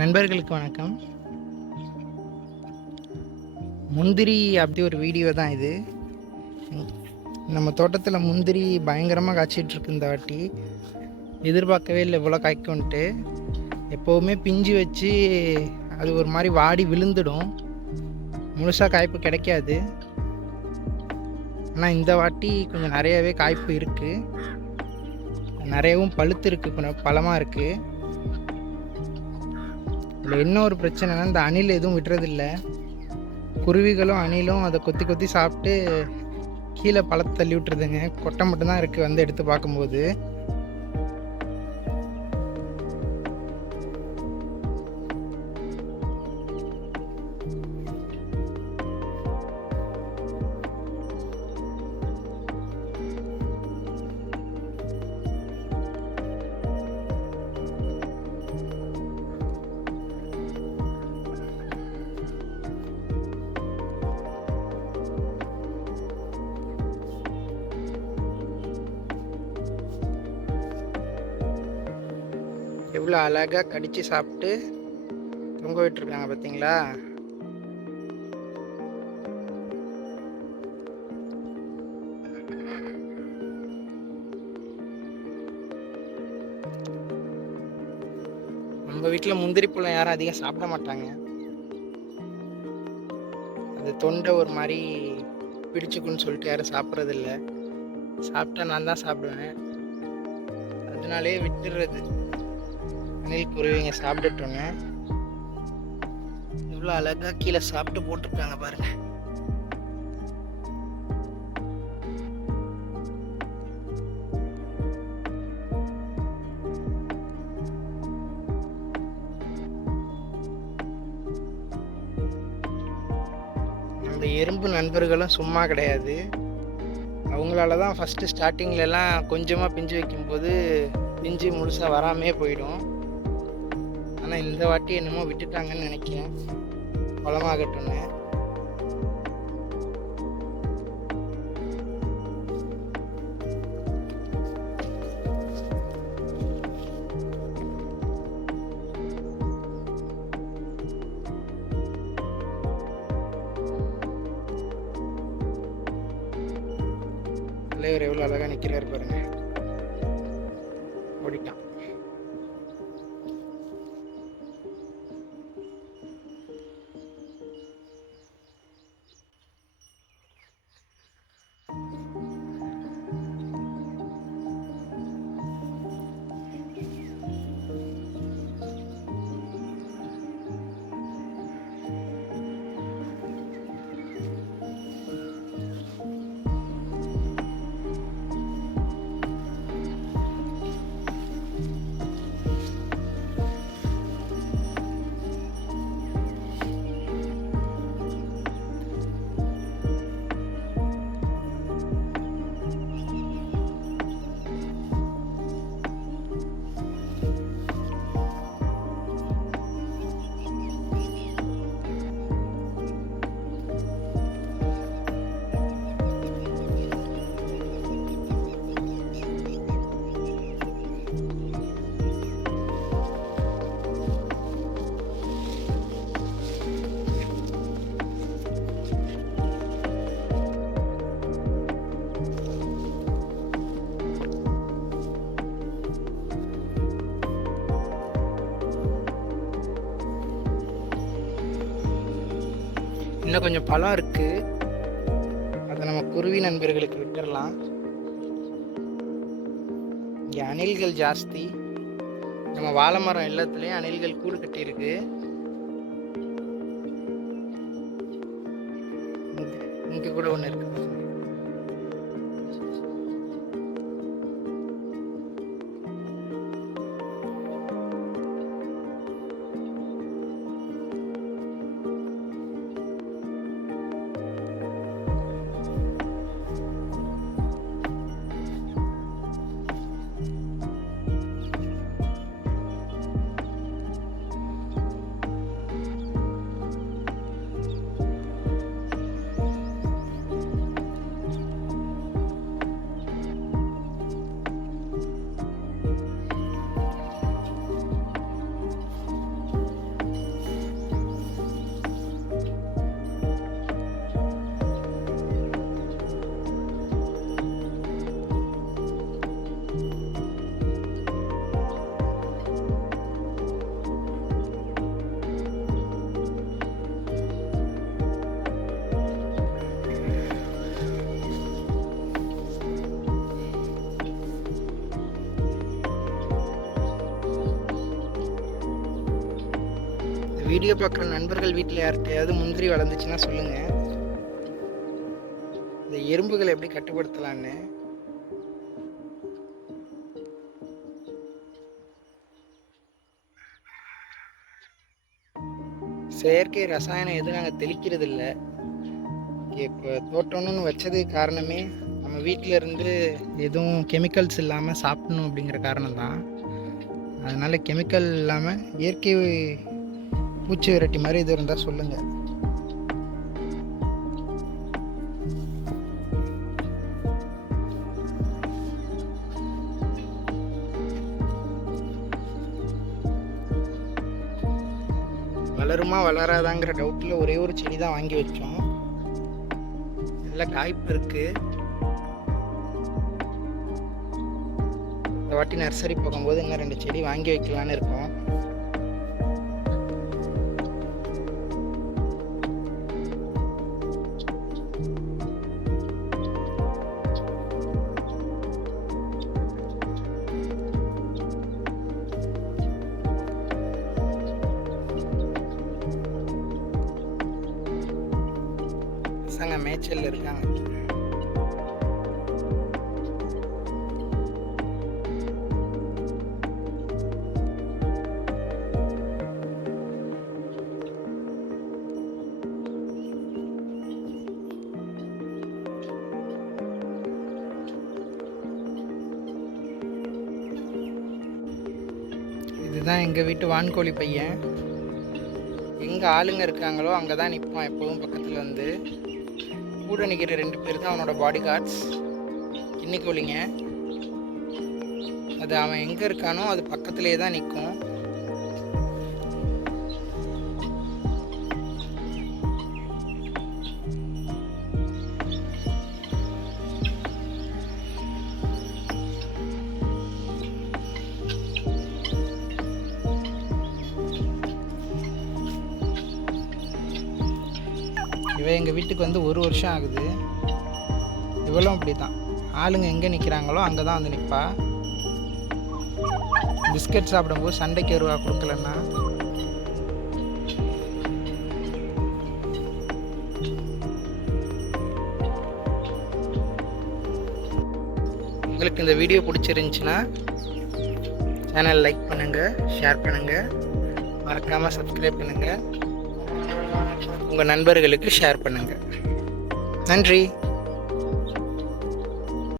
நண்பர்களுக்கு வணக்கம். முந்திரி அப்படி ஒரு வீடியோ தான் இது. நம்ம தோட்டத்தில் முந்திரி பயங்கரமாக காய்ச்சிட்ருக்கு இந்த வாட்டி. எதிர்பார்க்கவே இல்லை இவ்வளோ காய்க்கும்ன்ட்டு. எப்போவுமே பிஞ்சு வச்சு அது ஒரு மாதிரி வாடி விழுந்துடும், முழுசாக காய்ப்பு கிடைக்காது. ஆனால் இந்த வாட்டி கொஞ்சம் நிறையவே காய்ப்பு இருக்குது, நிறையவும் பழுத்து இருக்குது, பழமாக இருக்குது. இதில் என்ன ஒரு பிரச்சனைனா, இந்த அணில் எதுவும் விடுறதில்ல. குருவிகளும் அணிலும் அதை கொத்தி கொத்தி சாப்பிட்டு கீழே பழத்தை தள்ளி விட்டுருதுங்க. கொட்டை மட்டும்தான் இருக்குது வந்து எடுத்து பார்க்கும்போது. எவ்வளோ அழகாக கடித்து சாப்பிட்டு தொங்க விட்டுருக்காங்க பார்த்தீங்களா? நம்ம வீட்டில் முந்திரி பழம் யாரும் அதிகம் சாப்பிட மாட்டாங்க. அது தொண்டை ஒரு மாதிரி பிடிச்சுக்குன்னு சொல்லிட்டு யாரும் சாப்பிட்றதில்ல. சாப்பிட்டா நான் தான் சாப்பிடுவேன், அதனாலே விட்டுடுறது. அணில் குருவிங்க சாப்பிட்டுட்டோங்க. இவ்வளோ அழகாக கீழே சாப்பிட்டு போட்டிருக்காங்க பாருங்க. நம்ம எறும்பு நண்பர்களும் சும்மா கிடையாது. அவங்களால தான் ஃபஸ்ட்டு ஸ்டார்டிங்லலாம் கொஞ்சமாக பிஞ்சு வைக்கும்போது பிஞ்சு முழுசாக வராமே போயிடும். ஆனால் இந்த வாட்டி என்னமோ விட்டுட்டாங்கன்னு நினைக்கிறேன், பழமாகட்டும்னு. தலைவர் எவ்வளோ அழகாக நிற்கிறாரு பாருங்க. ஓடிட்டான். இன்னும் கொஞ்சம் பழம் இருக்குது, அதை நம்ம குருவி நண்பர்களுக்கு விட்டுடலாம். இங்கே அணில்கள் ஜாஸ்தி. நம்ம வாழை மரம் எல்லாத்துலேயும் அணில்கள் கூடு கட்டியிருக்கு. இங்கே கூட ஒன்று இருக்குது. வீடியோ பார்க்குற நண்பர்கள் வீட்டில் யார்கிட்டயாவது முந்திரி வளர்ந்துச்சுன்னா சொல்லுங்கள், இந்த எறும்புகளை எப்படி கட்டுப்படுத்தலான்னு. செயற்கை ரசாயனம் எதுவும் நாங்கள் தெளிக்கிறது இல்லை. இப்போ தோட்டம்னு வச்சதுக்கு காரணமே நம்ம வீட்டில் இருந்து எதுவும் கெமிக்கல்ஸ் இல்லாமல் சாப்பிடணும் அப்படிங்கிற காரணம் தான். அதனால் கெமிக்கல் இல்லாமல் இயற்கை பூச்சி விரட்டி மாதிரி இது இருந்தால் சொல்லுங்கள். வளருமா வளராதாங்கிற டவுட்டில் ஒரே ஒரு செடி தான் வாங்கி வச்சோம். நல்ல காய்ப்பு இருக்குது. இந்த வாட்டி நர்சரி போகும்போது இன்னும் 2 செடி வாங்கி வைக்கலான்னு இருக்கோம். பசங்க மேய்ச்சல் இருக்காங்க. இதுதான் எங்கள் வீட்டு வான்கோழி பையன். எங்கே ஆளுங்க இருக்காங்களோ அங்கே தான் நிற்பான் எப்போதும் பக்கத்தில் வந்து. கூட நிற்கிற 2 பேர் தான் அவனோட பாடி கார்ட்ஸ், கின்னிக்கோழிங்க. அது அவன் எங்கே இருக்கானோ அது பக்கத்துலேயே தான் நிற்கும். இவன் எங்கள் வீட்டுக்கு வந்து 1 வருஷம் ஆகுது. இவளும் அப்படி தான், ஆளுங்க எங்கே நிற்கிறாங்களோ அங்கே தான் வந்து நிற்பா. பிஸ்கட் சாப்பிடும்போது சண்டைக்கு வருவா கொடுக்கலன்னா. உங்களுக்கு இந்த வீடியோ பிடிச்சிருந்துச்சுன்னா சேனல் லைக் பண்ணுங்கள், ஷேர் பண்ணுங்கள், மறக்காமல் சப்ஸ்கிரைப் பண்ணுங்கள், உங்கள் நண்பர்களுக்கு ஷேர் பண்ணுங்கள். நன்றி.